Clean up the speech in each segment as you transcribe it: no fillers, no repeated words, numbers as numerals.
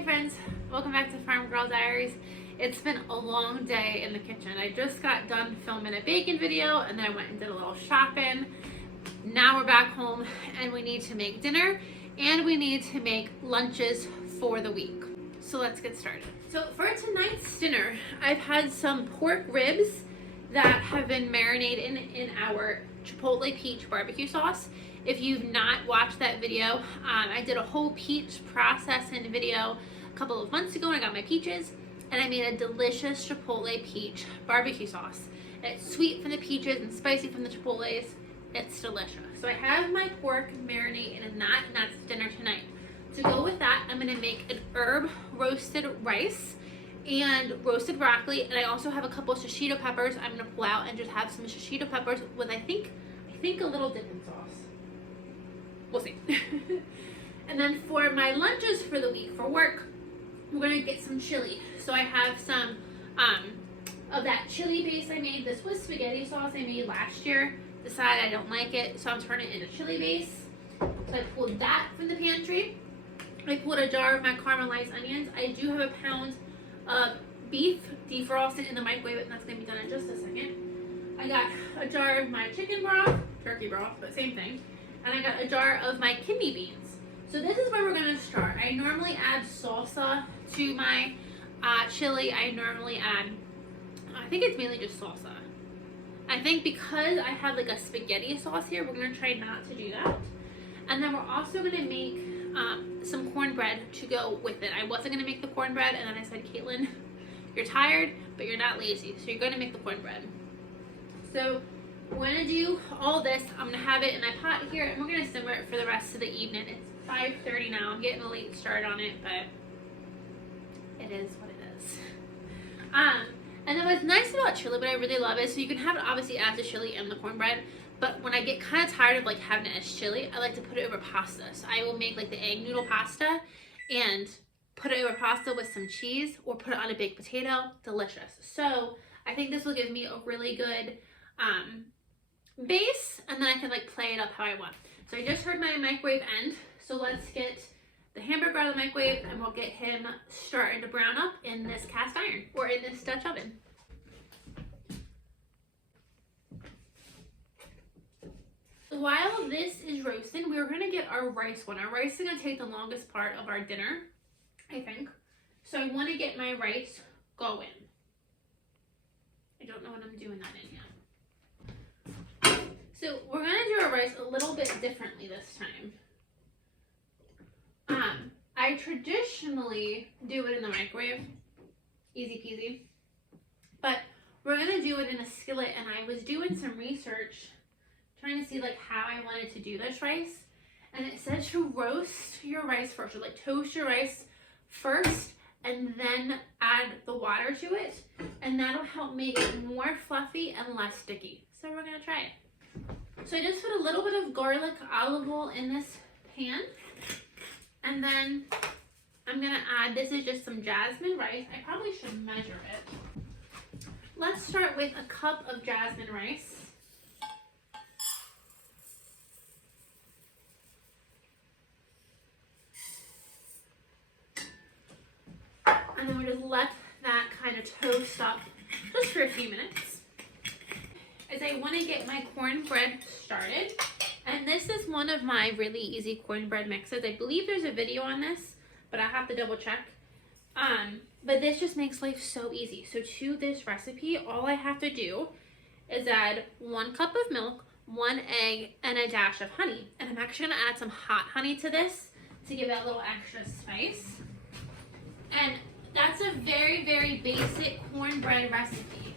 Hi friends, welcome back to Farm Girl Diaries. It's been a long day in the kitchen. I just got done filming a bacon video and then I went and did a little shopping. Now we're back home and we need to make dinner and we need to make lunches for the week. So let's get started. So for tonight's dinner, I've had some pork ribs that have been marinated in our Chipotle peach barbecue sauce. If you've not watched that video, I did a whole peach processing video a couple of months ago when I got my peaches, and I made a delicious Chipotle peach barbecue sauce. It's sweet from the peaches and spicy from the Chipotles. It's delicious. So I have my pork marinated in that, and that's dinner tonight. To go with that, I'm gonna make an herb roasted rice and roasted broccoli, and I also have a couple of shishito peppers. I'm gonna pull out and just have some shishito peppers with I think a little dipping sauce. We'll see. And then for my lunches for the week for work, we're gonna get some chili. So I have some of that chili base I made. This was spaghetti sauce I made last year. Decided I don't like it, so I'm turning it into chili base. So I pulled that from the pantry. I pulled a jar of my caramelized onions. I do have a pound of beef defrosted in the microwave, and that's gonna be done in just a second. I got a jar of my chicken broth, turkey broth, but same thing. And I got a jar of my kidney beans. So this is where we're gonna start. I normally add salsa to my chili. I normally add, I think it's mainly just salsa. I think because I have like a spaghetti sauce here, we're gonna try not to do that. And then we're also gonna make some cornbread to go with it. I wasn't gonna make the cornbread, and then I said, Caitlin, you're tired, but you're not lazy, so you're gonna make the cornbread. So we're gonna do all this. I'm gonna have it in my pot here, and we're gonna simmer it for the rest of the evening. It's 5:30 now. I'm getting a late start on it, but it is what it is. And then what's nice about chili, but I really love it, so you can have it obviously as the chili and the cornbread, but when I get kind of tired of like having it as chili, I like to put it over pasta. So I will make like the egg noodle pasta and put it over pasta with some cheese, or put it on a baked potato. Delicious. So I think this will give me a really good base, and then I can like play it up how I want. So I just heard my microwave end, so let's get the hamburger out of the microwave and we'll get him starting to brown up in this cast iron or in this Dutch oven. While this is roasting, we're gonna get our rice one. Our rice is gonna take the longest part of our dinner, I think. So I wanna get my rice going. I don't know what I'm doing that in yet. So we're gonna do our rice a little bit differently this time. I traditionally do it in the microwave, easy peasy, but we're gonna do it in a skillet, and I was doing some research trying to see like how I wanted to do this rice, and it says to roast your rice first, or like toast your rice first and then add the water to it, and that'll help make it more fluffy and less sticky. So we're gonna try it. So I just put a little bit of garlic olive oil in this pan, and then I'm gonna add, this is just some jasmine rice. I probably should measure it. Let's start with a cup of jasmine rice. And then we'll just let that kind of toast up just for a few minutes. As I want to get my cornbread started, and this is one of my really easy cornbread mixes. I believe there's a video on this, but I have to double check. But this just makes life so easy. So to this recipe, all I have to do is add 1 cup of milk, 1 egg, and a dash of honey. And I'm actually gonna add some hot honey to this to give it a little extra spice. And that's a very, very basic cornbread recipe.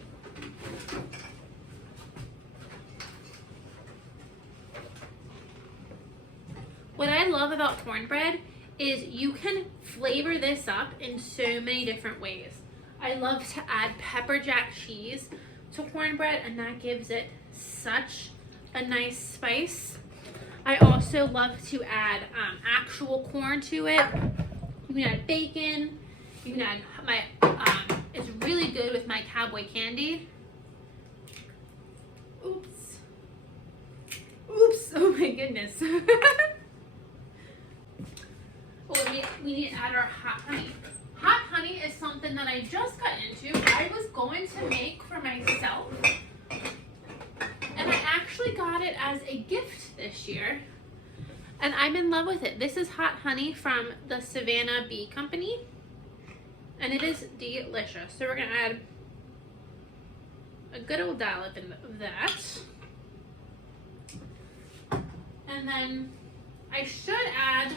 What I love about cornbread is you can flavor this up in so many different ways. I love to add pepper jack cheese to cornbread, and that gives it such a nice spice. I also love to add actual corn to it. You can add bacon. You can add my, it's really good with my cowboy candy. Oops. Oops, oh my goodness. Oh, we need to add our hot honey. Hot honey is something that I just got into. I was going to make for myself, and I actually got it as a gift this year, and I'm in love with it. This is hot honey from the Savannah Bee Company, and it is delicious. So we're gonna add a good old dollop of that, and then I should add,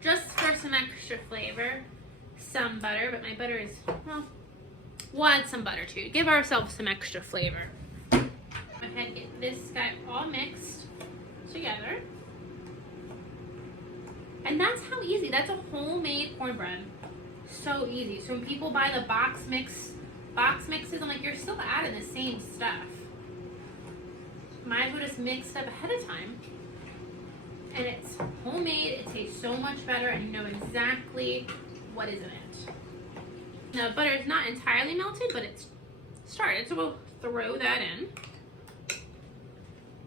just for some extra flavor, some butter, but my butter is, well, we'll add some butter too, to give ourselves some extra flavor. Go ahead and get this guy all mixed together. And that's how easy, that's a homemade cornbread. So easy. So when people buy the box mixes, I'm like, you're still adding the same stuff. Might as well just mix it up ahead of time. And it's homemade, it tastes so much better, and you know exactly what is in it. Now, butter is not entirely melted, but it's started, so we'll throw that in.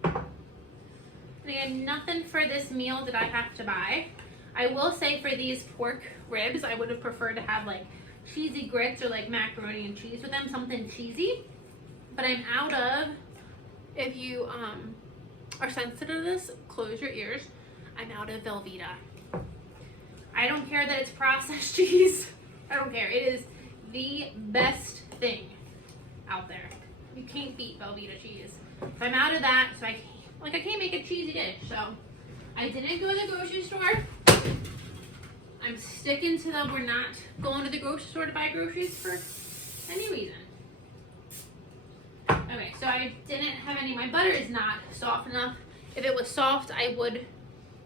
And again, nothing for this meal did I have to buy. I will say for these pork ribs, I would have preferred to have like cheesy grits or like macaroni and cheese with them, something cheesy. But I'm out of, if you are sensitive to this, close your ears. I'm out of Velveeta. I don't care that it's processed cheese. I don't care. It is the best thing out there. You can't beat Velveeta cheese. So I'm out of that, so I can't make a cheesy dish. So I didn't go to the grocery store. I'm sticking to the, we're not going to the grocery store to buy groceries for any reason. Okay, so I didn't have any, my butter is not soft enough. If it was soft, I would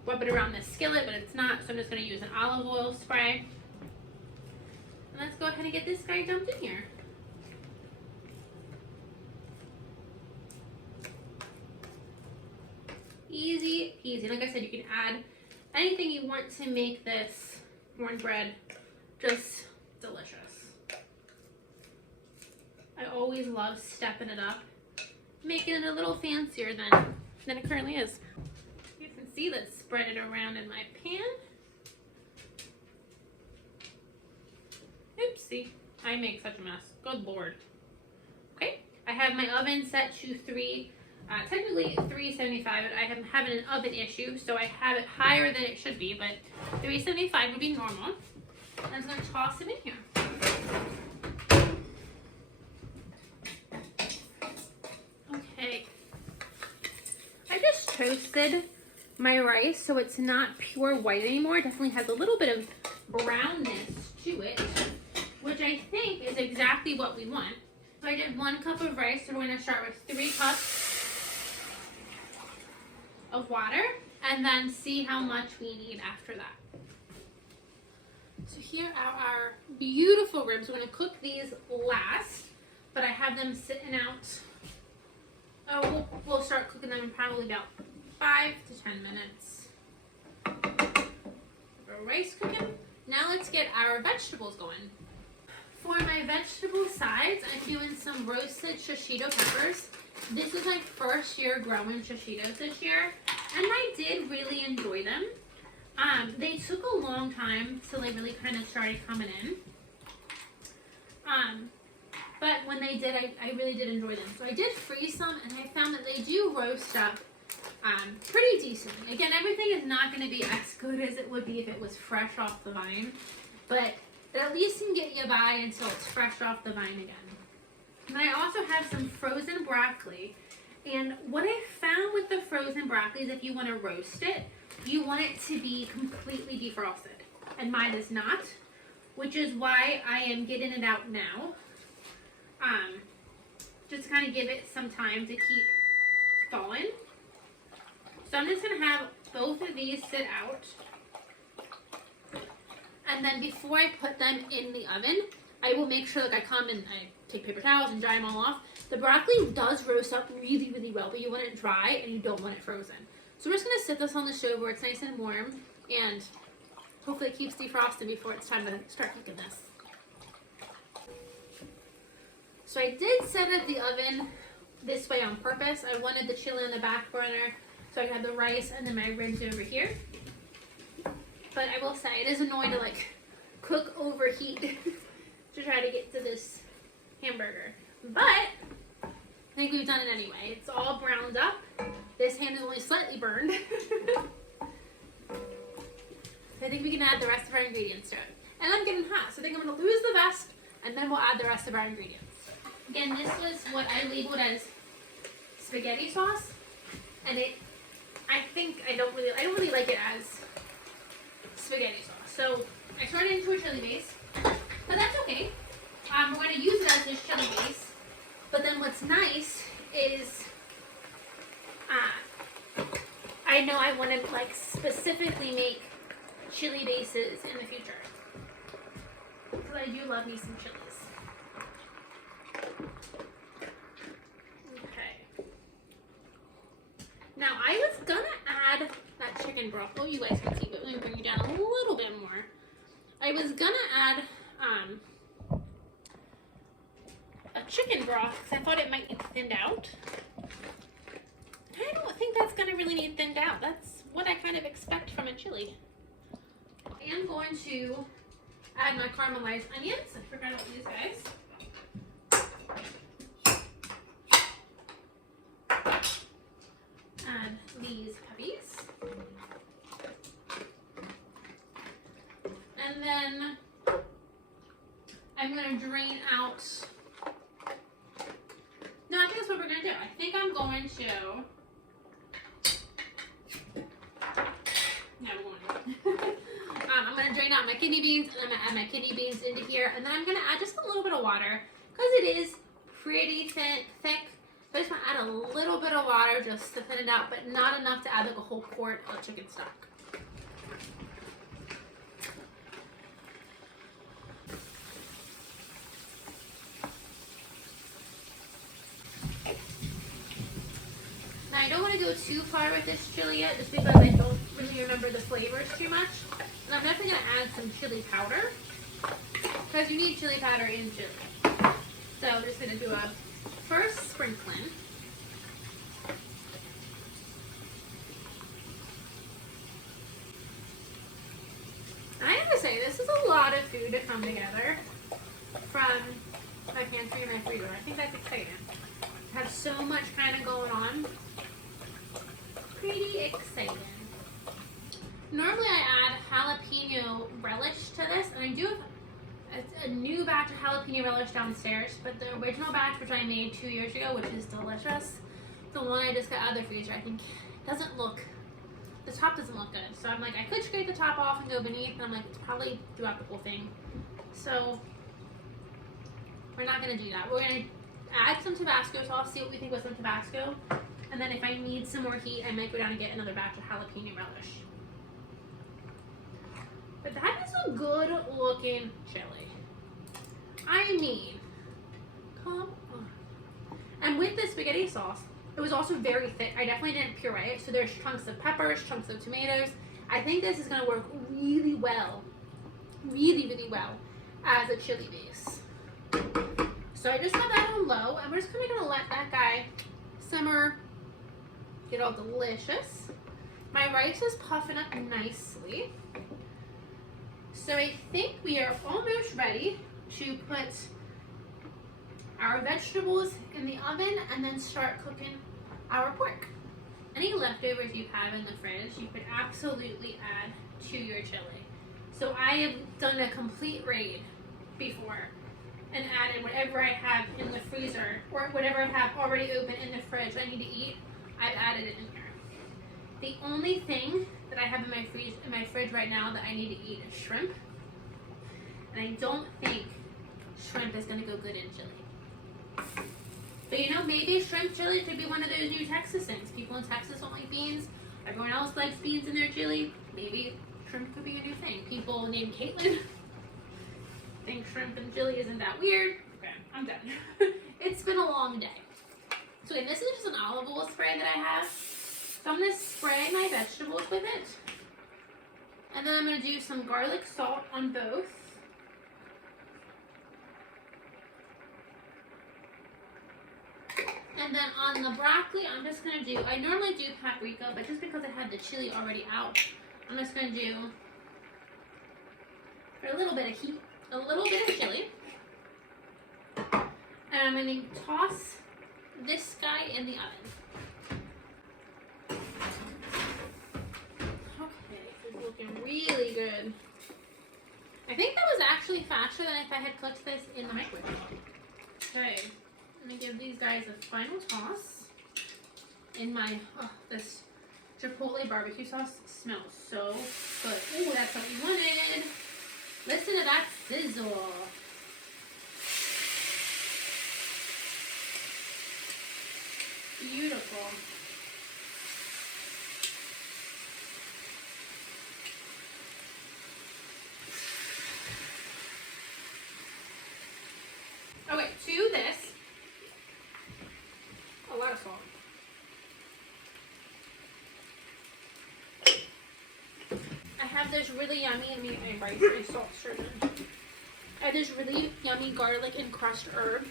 rub it around the skillet, but it's not, so I'm just gonna use an olive oil spray. And let's go ahead and get this guy dumped in here. Easy peasy. Like I said, you can add anything you want to make this cornbread just delicious. I always love stepping it up, making it a little fancier than it currently is. You can see that spread it around in my pan. Oopsie, I make such a mess. Good Lord. Okay, I have my oven set to technically 375. I am having an oven issue, so I have it higher than it should be, but 375 would be normal. And I'm going to toss it in here. Okay. I just toasted my rice so it's not pure white anymore. It definitely has a little bit of brownness to it, which I think is exactly what we want. So I did 1 cup of rice, so we're going to start with 3 cups of water and then see how much we need after that. So here are our beautiful ribs. We're going to cook these last, but I have them sitting out. Oh, we'll start cooking them in probably about 5 to 10 minutes. Our rice cooking. Now let's get our vegetables going. For my vegetable sides, I'm doing some roasted shishito peppers. This is my first year growing shishitos this year, and I did really enjoy them. They took a long time till they really kind of started coming in. But when they did, I really did enjoy them. So I did freeze some, and I found that they do roast up pretty decently. Again, everything is not going to be as good as it would be if it was fresh off the vine, but it at least can get you by until it's fresh off the vine again. And I also have some frozen broccoli. And what I found with the frozen broccoli is if you want to roast it, you want it to be completely defrosted. And mine is not, which is why I am getting it out now. Just to kind of give it some time to keep thawing. So I'm just going to have both of these sit out. And then before I put them in the oven, I will make sure that I come and I take paper towels and dry them all off. The broccoli does roast up really, really well, but you want it dry and you don't want it frozen. So we're just going to sit this on the stove where it's nice and warm, and hopefully it keeps defrosting before it's time to start cooking this. So I did set up the oven this way on purpose. I wanted the chili on the back burner so I could have the rice and then my ribs over here. But I will say, it is annoying to like cook overheat to try to get to this hamburger. But I think we've done it anyway. It's all browned up. This hand is only slightly burned. I think we can add the rest of our ingredients to it. And I'm getting hot, so I think I'm going to lose the vest, and then we'll add the rest of our ingredients. Again, this was what I labeled as spaghetti sauce, and I don't really like it as spaghetti sauce. So I turned it into a chili base, but that's okay. We're going to use it as this chili base. But then what's nice is, I know I want to like specifically make chili bases in the future, because I do love me some chilies. Okay. Now I was gonna add that chicken broth. Oh, you guys can see, but let me bring you down a little bit more. I was gonna add a chicken broth because I thought it might get thinned out. I don't think that's gonna really need thinned out. That's what I kind of expect from a chili. I am going to add my caramelized onions. I forgot about these guys. Add these puppies. And then I'm going to drain out. No, I think that's what we're going to do. I think I'm going to. Yeah, we're going to. I'm going to drain out my kidney beans, and I'm going to add my kidney beans into here, and then I'm going to add just a little bit of water because it is pretty thick. So I just want to add a little bit of water just to thin it out, but not enough to add like a whole quart of chicken stock. Now I don't want to go too far with this chili yet, just because I don't really remember the flavors too much. And I'm definitely going to add some chili powder, because you need chili powder in chili. So I'm just going to do a first sprinkling. I have to say, this is a lot of food to come together from my pantry and my freezer. I think that's exciting. I have so much kind of going on. Pretty exciting. Normally I add jalapeno relish to this, and I do have a new batch of jalapeno relish downstairs, but the original batch, which I made 2 years ago, which is delicious, the one I just got out of the freezer, I think doesn't look, the top doesn't look good. So I'm like, I could scrape the top off and go beneath, and I'm like, it's probably throughout the whole thing. So we're not going to do that. We're going to add some Tabasco sauce, see what we think with some Tabasco, and then if I need some more heat, I might go down and get another batch of jalapeno relish. But that is a good looking chili. I mean, come on. And with the spaghetti sauce, it was also very thick. I definitely didn't puree it, so there's chunks of peppers, chunks of tomatoes. I think this is going to work really well, really well as a chili base. So I just have that on low, and we're just going to let that guy simmer, get all delicious. My rice is puffing up nicely. So I think we are almost ready to put our vegetables in the oven and then start cooking our pork. Any leftovers you have in the fridge, you could absolutely add to your chili. So I have done a complete raid before and added whatever I have in the freezer or whatever I have already open in the fridge I need to eat, I've added it in here. The only thing that I have in my fridge right now that I need to eat is shrimp. And I don't think shrimp is going to go good in chili. But you know, maybe shrimp chili could be one of those new Texas things. People in Texas don't like beans. Everyone else likes beans in their chili. Maybe shrimp could be a new thing. People named Caitlin think shrimp and chili isn't that weird. Okay, I'm done. It's been a long day. So again, this is just an olive oil spray that I have. So I'm going to spray my vegetables with it. And then I'm going to do some garlic salt on both. And then on the broccoli, I'm just going to do, I normally do paprika, but just because I had the chili already out, I'm just going to do for a little bit of heat, a little bit of chili. And I'm going to toss this guy in the oven. Okay, this is looking really good. I think that was actually faster than if I had cooked this in the microwave. Okay, I'm going to give these guys a final toss in my, this Chipotle barbecue sauce smells so good. Ooh, that's what we wanted. Listen to that sizzle. Beautiful. Okay, to this, a lot of salt. I have this really yummy, rice and salt straight in. I have this really yummy garlic and crushed herb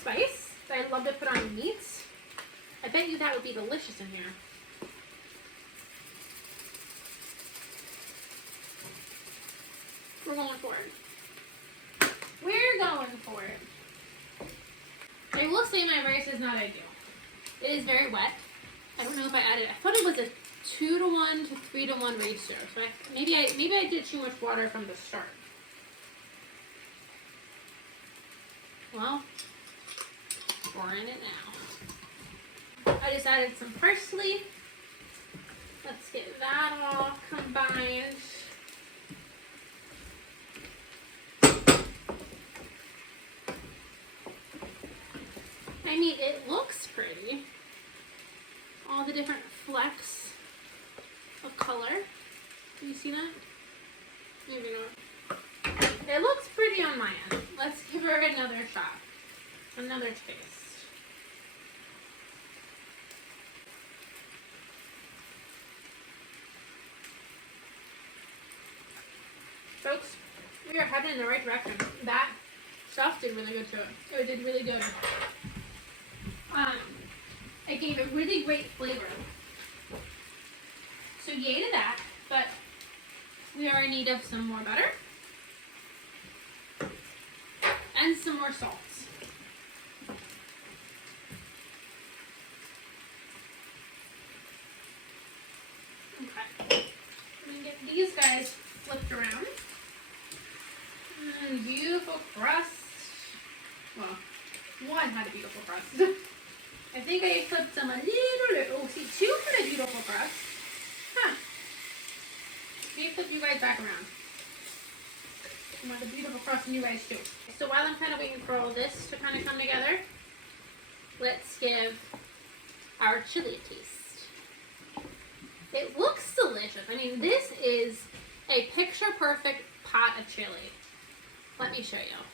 spice that I love to put on meats. I bet you that would be delicious in here. We're going for it. We're going for it. I will say my rice is not ideal. It is very wet. I don't know if I added, I thought it was a 2-to-1 to 3-to-1 ratio. So maybe I did too much water from the start. Well, pouring it now. I just added some parsley. Let's get that all combined. I mean, it looks pretty. All the different flecks of color. Do you see that? Maybe not. It looks pretty on my end. Let's give her another shot. Another taste. Folks, we are heading in the right direction. That stuff did really good to it. It did really good. It gave a really great flavor. So yay to that, but we are in need of some more butter and some more salts. Okay, I'm gonna get these guys flipped around. Beautiful crust. Well, one had a beautiful crust. I think I flipped some a little. Oh, see, two had a beautiful crust. Huh. Let me flip you guys back around. I want a beautiful crust and you guys too. So while I'm kind of waiting for all this to kind of come together, let's give our chili a taste. It looks delicious. I mean, this is a picture-perfect pot of chili. Let me show you.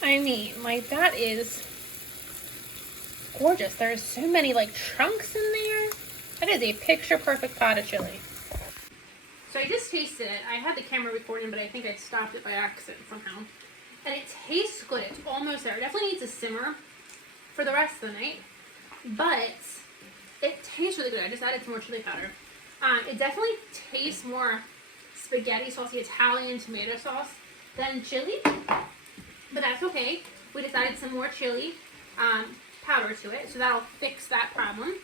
I mean, like, that is gorgeous. There's so many, like, chunks in there. That is a picture-perfect pot of chili. So I just tasted it. I had the camera recording, but I think I stopped it by accident somehow. And it tastes good. It's almost there. It definitely needs to simmer for the rest of the night. But it tastes really good. I just added some more chili powder. It definitely tastes more spaghetti saucy Italian tomato sauce than chili. But that's okay. We just added some more chili powder to it, so that'll fix that problem.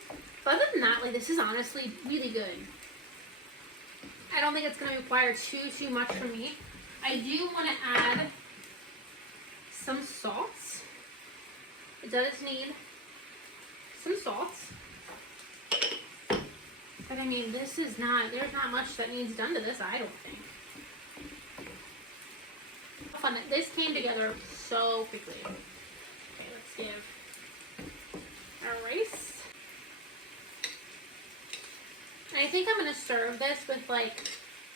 But other than that, like, this is honestly really good. I don't think it's going to require too much from me. I do want to add some salt. It does need some salt. But I mean, this is not, there's not much that needs done to this, I don't think. Fun. This came together so quickly. Okay, let's give our rice. And I think I'm going to serve this with, like,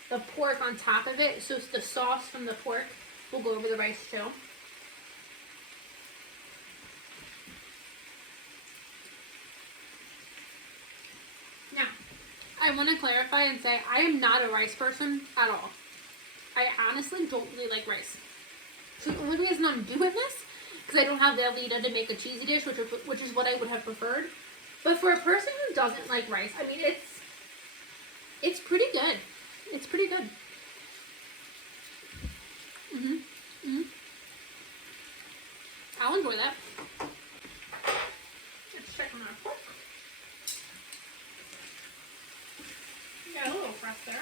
the pork on top of it, so the sauce from the pork will go over the rice too. Now, I want to clarify and say I am not a rice person at all. I honestly don't really like rice. So the only reason I'm doing this because I don't have the Alita to make a cheesy dish, which is what I would have preferred. But for a person who doesn't like rice, I mean, It's pretty good. It's pretty good. I'll enjoy that. Let's check on our pork. Got a little crust there.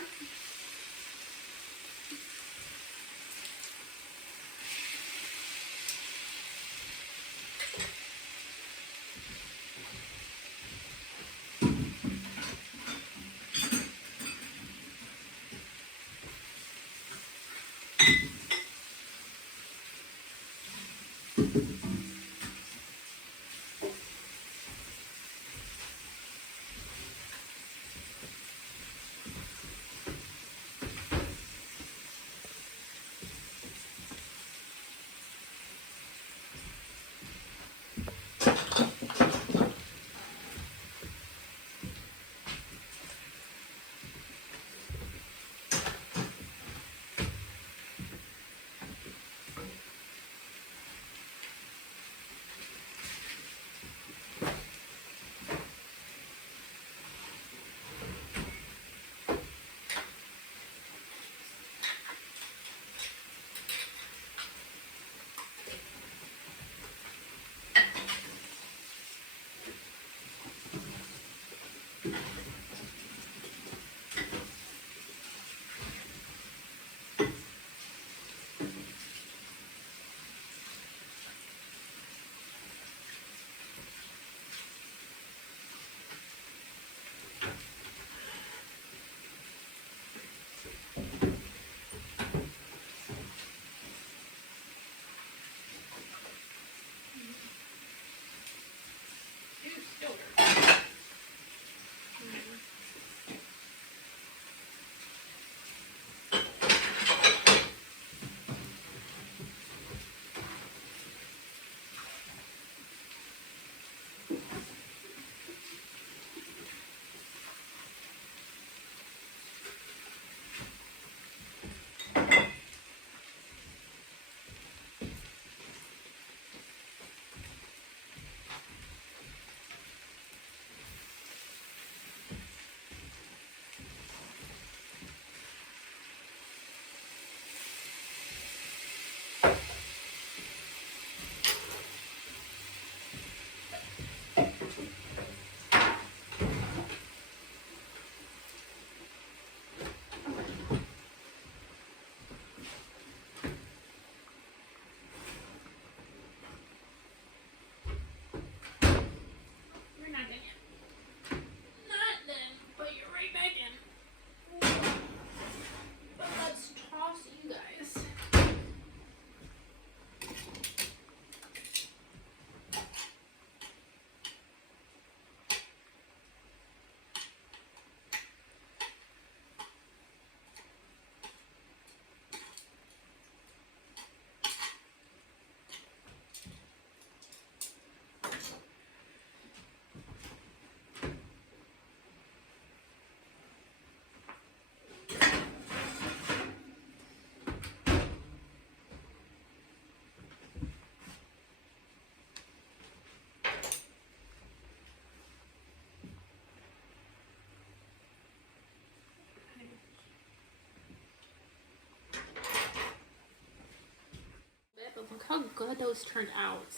But look how good those turned out.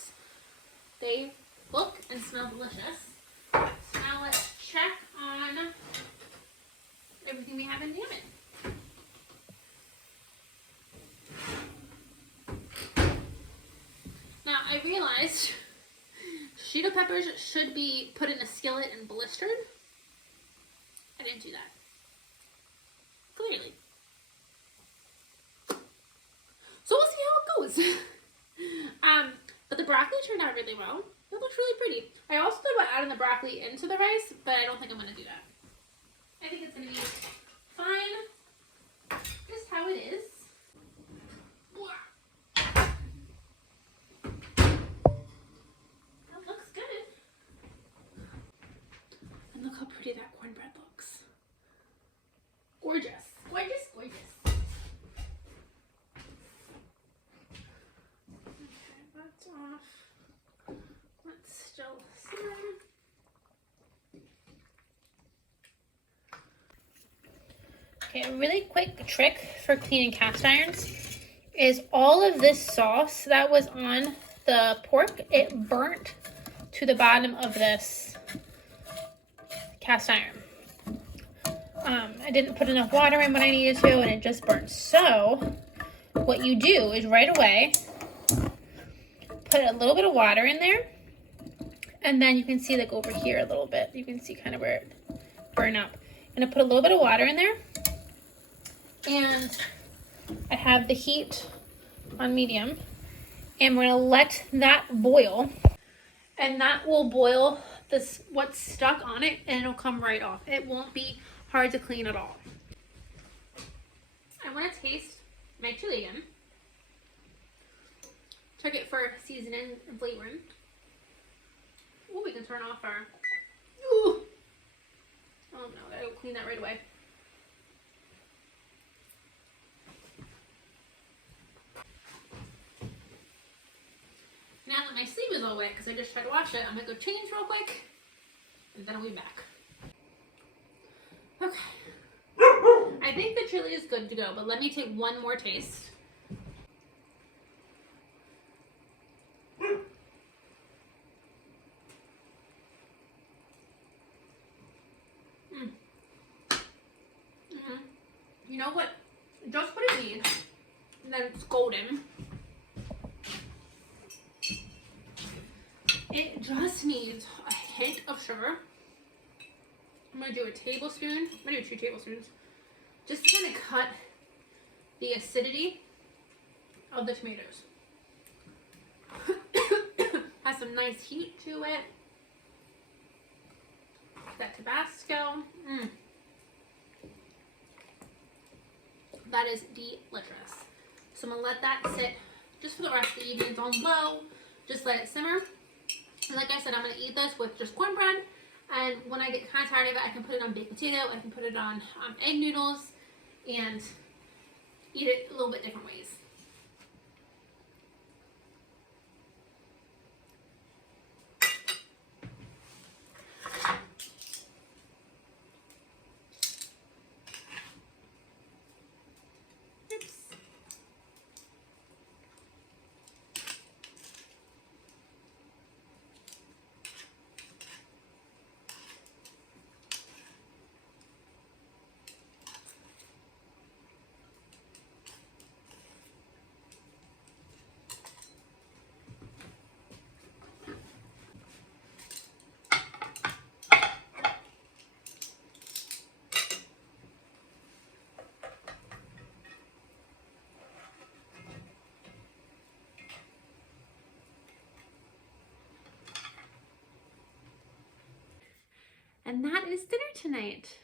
They look and smell delicious. So now let's check on everything we have in the oven. Now I realized Cheeto peppers should be put in a skillet and blistered. I didn't do that. Clearly. So we'll see how it goes. But the broccoli turned out really well. It looks really pretty. I also thought about adding the broccoli into the rice, but I don't think I'm going to do that. I think it's going to be fine, just how it is. That looks good. And look how pretty that cornbread looks. Gorgeous. Gorgeous, gorgeous. Off. Let's still simmer. Okay, a really quick trick for cleaning cast irons is all of this sauce that was on the pork, it burnt to the bottom of this cast iron. I didn't put enough water in when I needed to, and it just burnt. So what you do is right away put a little bit of water in there, and then you can see like over here a little bit. You can see kind of where it burned up. I'm gonna put a little bit of water in there, and I have the heat on medium, and we're gonna let that boil, and that will boil this what's stuck on it, and it'll come right off. It won't be hard to clean at all. I want to taste my chili again. Check it for seasoning and flavoring. Oh, we can turn off our. Ooh. Oh no, I gotta clean that right away. Now that my sleeve is all wet because I just tried to wash it, I'm gonna go change real quick, and then I'll be back. Okay. I think the chili is good to go, but let me take one more taste. You know what? Just what it needs. And then it's golden. It just needs a hint of sugar. I'm going to do a tablespoon. I'm going to do 2 tablespoons. Just to kind of cut the acidity of the tomatoes. Has some nice heat to it. That Tabasco. That is delicious. So I'm going to let that sit just for the rest of the evening. It's on low. Just let it simmer. And like I said, I'm going to eat this with just cornbread. And when I get kind of tired of it, I can put it on baked potato. I can put it on egg noodles. And eat it a little bit different ways. And that is dinner tonight.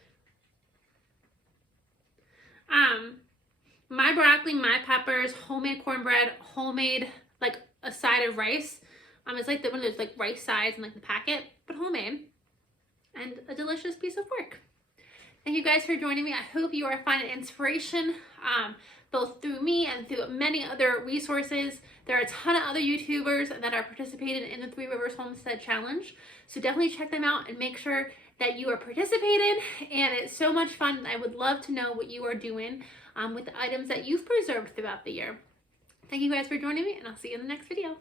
My broccoli, my peppers, homemade cornbread, homemade like a side of rice. It's like one of those like rice sides in like the packet, but homemade. And a delicious piece of work. Thank you guys for joining me. I hope you are finding inspiration both through me and through many other resources. There are a ton of other YouTubers that are participating in the 3 Rivers Homestead Challenge. So definitely check them out and make sure that you are participating. And it's so much fun. I would love to know what you are doing with the items that you've preserved throughout the year. Thank you guys for joining me, and I'll see you in the next video.